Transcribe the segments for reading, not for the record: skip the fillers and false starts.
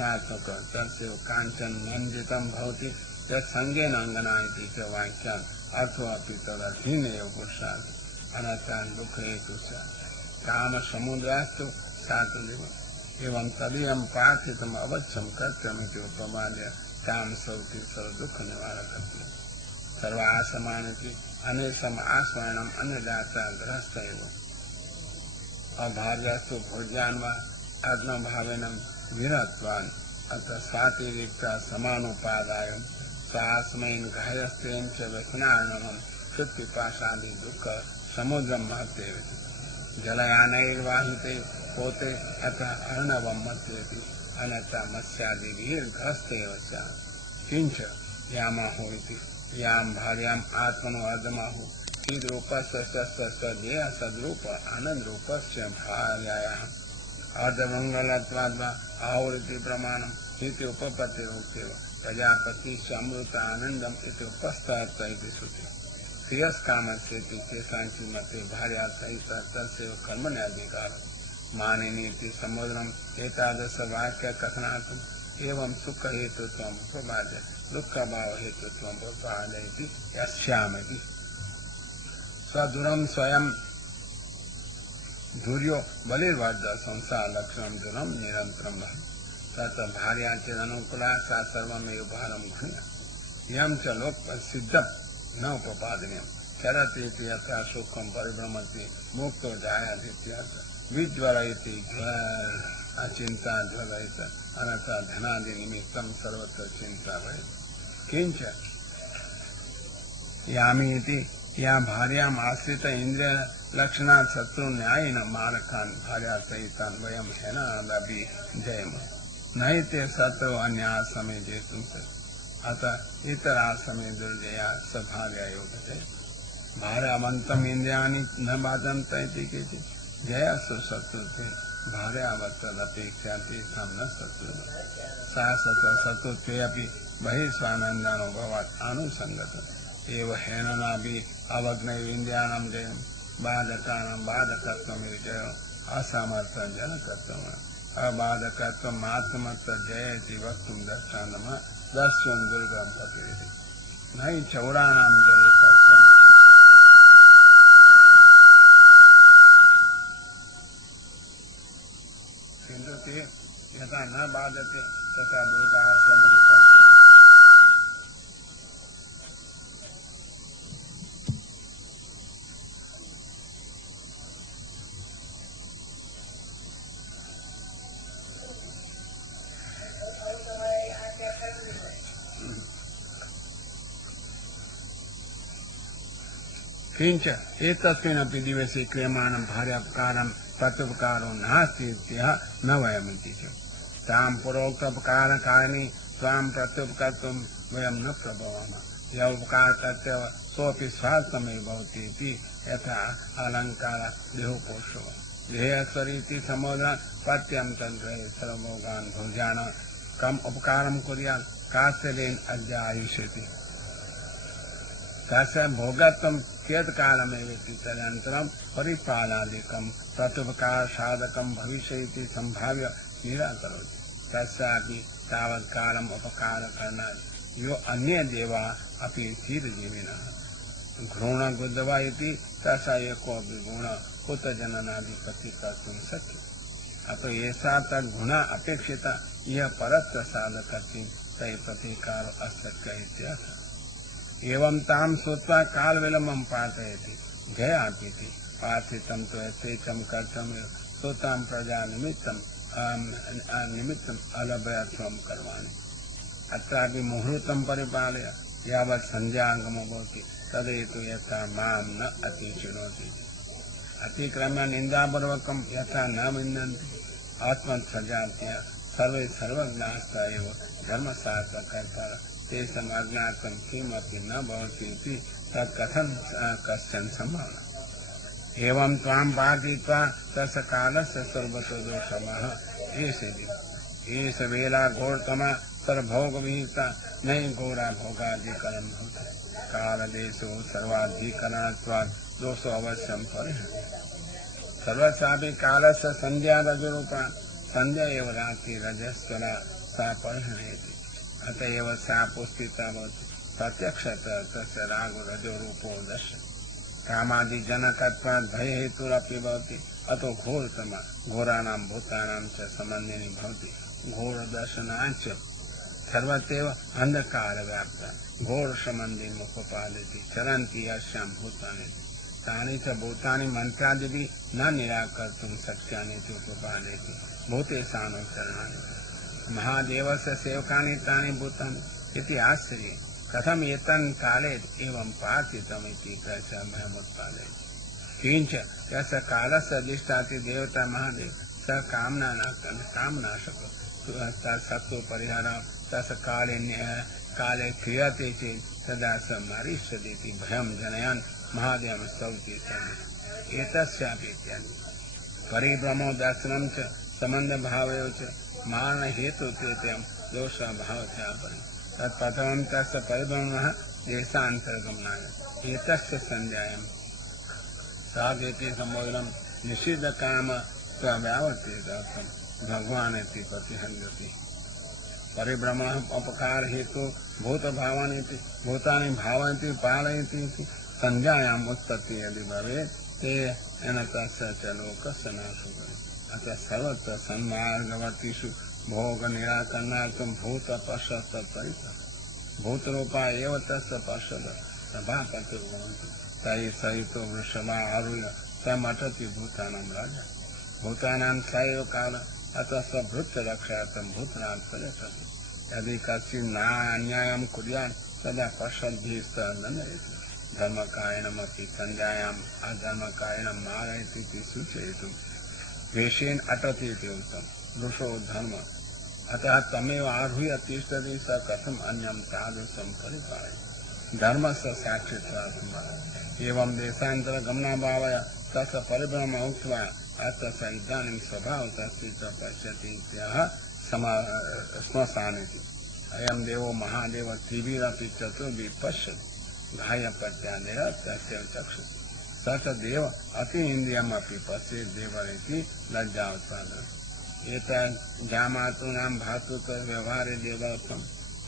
ज्ञातक तस्य कांचन नंदितं भवति यत्संगेन अंगना इति च वाक्यात् अर्थो अपि तदधीनेव पुरुषात् अनर्थान् दुःखेषु च काम समुद्रास्तु सातुलिव एवं तदीयं पार्थितम् अवश्यं कर्तव्यमिति उपमाद्य काम सौति सर्वदुःख निवारकत्वम् सर्वासमानिति अनेसम आस्मरणम् अन्यदाता गृहस्थ एव अभार्यास्तु भोज्यान् वा आत्मभावेन विरत्वान् अतः स्वातिरिक्ता समानुपादाय स्वास्मैन् घायस्तेन च व्यसनार्णवं क्षुत्पिपासादि दुःख समुद्रं महत्येव जलयानैर्वाहिते पोते अतः अर्णवं मत्येति अनता मत्स्यादिभिर्घस्तेव स्यात् किञ्च यामाहो इति यां भार्याम् आत्मनो अर्धमाहु चिद्रूपस्य स्वदेह सद्रूप आनन्दरूपस्य भार्यायाः अर्धमङ्गलत्वाद् आहुरिति प्रमाणम् इति उपपत्तिरुक्तेव प्रजापतिश्च अमृत आनन्दम् इति उपस्थात इति श्रुति श्रेयस्कामस्येति केषाञ्चित् मते भार्या सहित तस्यैव कर्मण्याधिकारः मानिनीति समुद्रम् एतादृशवाक्य कथनार्थम् एवं सुखहेतुत्वम् उपपाद्य दुःखभावहेतुत्वम् उपपादयति यस्यामपि स्वदुरं स्वयं धुर्यो बलिर्वर्ध संसार लक्षणं दुरं निरन्तरं तत् भार्या चेदनुकूला सा सर्वमेव भारं गृह्णाति यं च लोकसिद्धं न उपपादनीयं चरति इति यथा सुखं परिभ्रमति मुक्तो जायते इत्यर्थ विज्वलयति अचिन्ता ज्वलयत अनथा धनादि निमित्तं सर्वत्र चिन्ता भवेत् किञ्च यामि इति या भार्याम् आश्रित इन्द्रिय लक्षणात् शत्रु न्यायेन मारकान् भार्या सहितान् वयं हेनादपि जयेम नहि ते शत्रु अन्यासमे जेतुं अतः इतरासमे दुर्जया स भार्या योगते भार्यावन्तम् इन्द्रियाणि न बाधन्ते इति केचित् जयासु शत्रुत्वे भार्यावत्तदपेक्षा तेषां न शत्रु सा शत्रुत्वे अपि बहिस्वानन्दानुभवात् अनुसङ्गतम् एव हेननापि अवग्नैरिन्द्रियाणां जयं बाधकानां बाधकत्वमेव जयम् असामर्थ्यजनकत्वम् अबाधकत्वम् आत्मतः जयति वक्तुं दर्शनम् दर्शनं दुर्गम प्रकृति नहि चौराणां दुर्गत्वम् किन्तु ते यथा न बाधते तथा दुर्गा स्वरूपम् किंच एतस्मिन्नपि दिवसे क्रियमाणं भार्यापकारं प्रत्युपकारो नास्ति इत्यः न वयमिति च तां पुरोक्तोपकारकारिणी त्वां प्रत्युपकर्तुं वयं न प्रभवामः यः उपकारकर्तव्यः सोऽपि स्वार्थमेव भवति इति यथा अलङ्कारः देहोपोषो देहेश्वरीति समुद्रात् पत्यं तद्ग्रहे सर्वभोगान् भुजान् कम् उपकारं कुर्यात् काश्यलेन अद्य आयुष्यति तस्य भोगत्वं कियत्कालमेवेति तदनन्तरं परिपालादिकं प्रत्युपकार साधकं भविष्यति संभाव्य निराकरोति तस्यापि तावत्कालम् उपकारकरणाय यो अन्ये देवा अपि धीरजीविनः घृणगुद्धवा इति तस्य एकोऽपि गुण कुतजननाधिपति कर्तुं शक्यते अतो एषा तद्गुण अपेक्षिता यः परत्र साधकत्वेन तैः प्रतीकारो अशक्य इत्यर्थः एवं तां श्रुत्वा कालविलम्बं पाठयति जयापीति पार्थितं तु यथेच्छं कर्तव्यं श्रुतां प्रजा निमित्तम् अलभयत्वं कर्माणि अत्रापि मुहूर्तं परिपालय यावत् सन्ध्यागमो भवति तदेतु यथा मां न अतिचिनोति अतिक्रम्य निन्दापूर्वकं यथा न विन्दन्ति आत्मसजात्य सर्वे सर्वज्ञास्ता एव धर्मशास्त्रकर्ता तेषाम् अज्ञातं किमपि न भवति इति तत्कथं कश्चन सम्भावना एवं त्वां पाठयित्वा तस्य कालस्य सर्वतो दोषमः एष वेला घोरतमा सर्वभोगविहिता नहि घोरा भोगाधिकरणं भवति कालदेशो सर्वाधिकरणत्वात् दोषो अवश्यं परिहरति सर्वस्यापि कालस्य संध्या रजरूपा संध्या एव रात्रि रजस्वला सा परिहणयति अतएव सा पुष्पिता भवति प्रत्यक्षतः तस्य रागो रजो रूपो दर्शति कामादि जनकत्वात् भय हेतुरपि भवति अतो घोरतमा घोराणां भूतानां च सम्बन्धिनी भवति घोर दर्शनाच्च सर्वत्रैव अंधकार व्याप्ता घोर सम्बन्धिनी उपपादयति चरन्ति यस्यां भूतानि तानि च भूतानि मंत्रादि न निराकर्तुं शक्यानि इति उपपादयति भूतेशानुचरणानि महादेवस्य सेवकानि तानि भूतानि इति आश्चर्ये कथम एतन् काले एवं पार्थितमिति भयमुत्पादयति किंच यस्य कालस्य अधिष्ठाति देवता महादेव स कामनाशक तत्सत्त्व परिहार तस्य काले क्रियते चेत् तदा स मरिष्यति भयं जनयन् महादेवं स्तौति एतस्यापि इत्यादि परिभ्रमो दर्शनं च सम्बन्धभावयो च मारणहेतुत्वेन दोषभावत्यापरि तत्प्रथमं तस्य परिभ्रमणः देशान्तरगमनाय एतस्य संज्ञायां साधयति संबोधनं निषिद्धकाम व्यावर्तितर्थं भगवान् इति प्रतिहन्यति परिभ्रमणः अपकार हेतु भूतभावानि इति भूतानि भावयन्ति पालयन्ति इति संज्ञायाम् उत्पत्ति यदि भवेत् तेन तस्य च लोकस्य नाशो भवेत् अतः सर्वत्र सन्मार्गवर्तिषु भोग निराकरणार्थं भूतपश्यतपरितः भूतरूपा एव तस्य पश्यत सभापतिर्भवन्ति तैः सहितो वृषभा आरुह्य समटति भूतानां राजा भूतानां स एव कालः अतः स भृत्यरक्षार्थं भूतनां पर्यटति यदि कश्चित् अन्यायं कुर्यात् तदा पश्यद्भिः स दण्डयति धर्मकायनमपि संज्ञायाम् अधर्मकायनं मारयति इति सूचयितुं द्वेषेण अटति इति उक्तं वृषो धर्म अतः तमेव आरुह्य तिष्ठति स कथम् अन्यं तादृशं परिपालयति धर्मस्य साक्षित्वात् एवं देशान्तरगमनाभावय तस्य परिभ्रमम् उक्त्वा अत्र स इदानीं स्वभावतः च पश्यति इत्यः श्मशानेति अयं देवो महादेव त्रिभिरपि चतुर्भिः पश्यति घायप्रत्यादयः तस्य चक्षुः स च देव अतीन्द्रियमपि पश्येत् देवरिति लज्जावसादः एतत् जामातॄणां भातृत्व व्यवहारे देवत्वं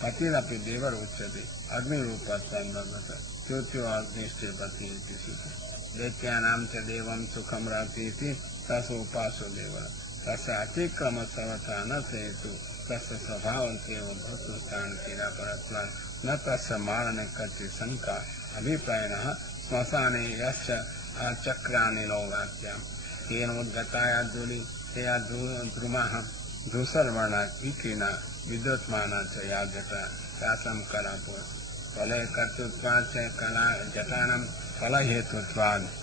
पतिरपि देवर उच्यते अग्निरूपत्वं भवति त्योत्यो अग्निश्च पति इति सूच्यते दैत्यानां च देवं सुखं रहति इति तस्य उपासो देवः तस्य अतिक्रम सर्वथा न हेतु तस्य स्वभावन्तेव भूतस्थानक्रीडापरत्वात् न तस्य मारणे कच्चित् शङ्का अभिप्रायणः श्मशाने यस्य चक्रानिलो वाक्यां तेन उद्गताया धूलि तया द्रुमः धूसरवर्णा विकीर्णा विद्युत्माना च या जटा तासां कलापो फले कर्तृत्वात् च कला जटानां फलहेतुत्वात्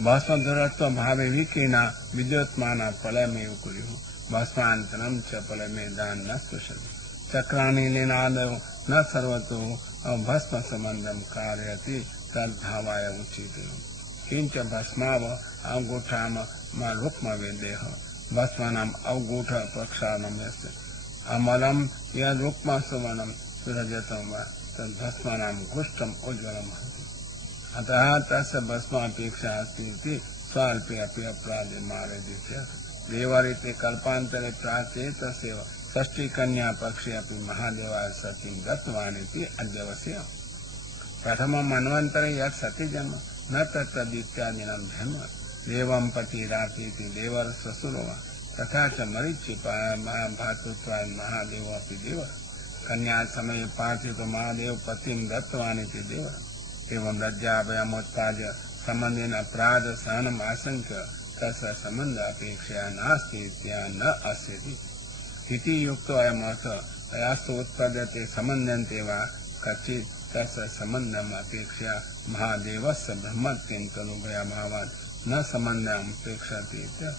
भस्मदुरत्व भावे विकीर्णा विद्युत्माना फलमेव कुर्युः भस्मान्तरं च फलमेदान् न स्पृशति चक्राणि लीनादौ न सर्वतो भस्म संबंधं कारयति तद्भावाय उच्यते किंच भस्माव अवगूठाम रुक्म वेदेह भस्मानाम् अवगूठ प्रक्षालनं यस्य अमलं यद् रुक्म सुवर्णं सुरजतं वा तद्भस्मानां गुष्ठम् उज्ज्वलं भवति अतः तस्य भस्मापेक्षा अस्ति इति स्वाल्पे अपि अपराधे मारयति देवरिति कल्पान्तरे प्राचे तस्यैव षष्ठीकन्या पक्षे अपि महादेवाय सतीं दत्तवान् इति अद्यवस्य प्रथमं मन्वन्तरे यत् सती जन्म न तत्तदित्यादीनां जन्म देवं पतिरापीति देवर श्वशुरो वा तथा च मरीचि भातृत्वात् महादेव अपि देव कन्या समये पार्थितो महादेव पतिं दत्तवान् इति देव एवं लज्जाभयमुत्पाद्य सम्बन्धेन अपराध सहनम् आशङ्क्य तस्य सम्बन्ध अपेक्षया नास्ति इत्या न अस्ति इति युक्तो अयम् अर्थः अयास्तु उत्पद्यते सम्बन्धन्ते वा कच्चित् तस्य सम्बन्धम् अपेक्षया महादेवस्य ब्रह्मत्वेन तनुभयाभावात् न सम्बन्धम् अपेक्षते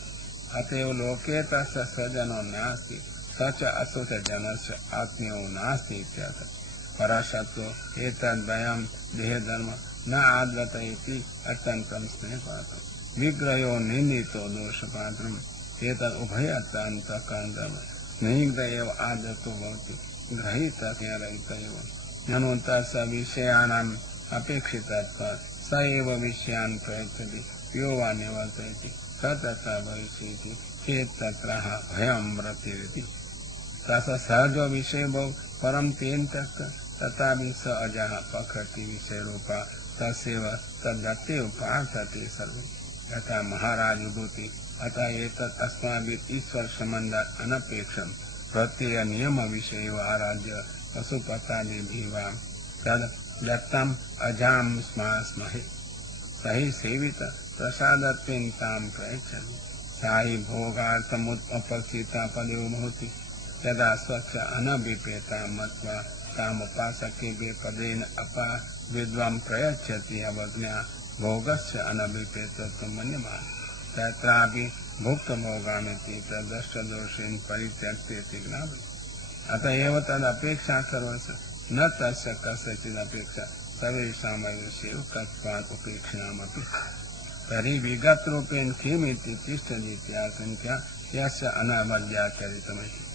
अतएव लोके तस्य स्वजनो नास्ति स च असुतजनस्य आत्मीयो नास्ति इत्यर्थः परशत्रो एतद्वयं देहधर्म न आद्रत इति अत्यन्तं स्नेहपात्रं विग्रहो निन्दितो दोषपात्रम् एतद् उभयतान्तकर्णधर्म स्निग्ध एव आदतो भवति गृहीतस्य रहित एव ननु तस्य विषयाणाम् अपेक्षितत्वात् स एव विषयान् प्रयच्छति यो वा निवर्तयति स तथा भविष्यति चेत तत्रः भयं रतिरिति। तस सहजो विषय बहु परम तेन तक तथापि स अजः पखति विषय रूपा तस्यैव तद्गते उपार्थते सर्वे। यथा महाराज विभूति अतः एतत् अस्माभिः ईश्वर संबंधात् अनपेक्षं प्रत्यय नियम विषय आराध्य पशुपतादिभिः वा तद् दत्तम् अजां स्महे सहि सेवित प्रसादत्वेन तां प्रयच्छति सा हि भोगार्थमुपस्थिता पदयो भवति। यदा स्वच्छ अनभिपेता मत्वा तामुपासके पदेन अपा विद्वां प्रयच्छति अवज्ञा भोगस्य अनभिपेतत्वं मन्यमाने तत्रापि भुक्तभोगामिति तद्दष्टदोषेण परित्यक्तेति ज्ञायते। अतएव तदपेक्षा सर्वस्य न तस्य कस्यचिदपेक्षा सर्वेषामेव सेवकत्वात् उपेक्षामपि। तर्हि विगतरूपेण किमिति तिष्ठतीत्याशङ्क्या यस्य अनवद्याचरितमिति।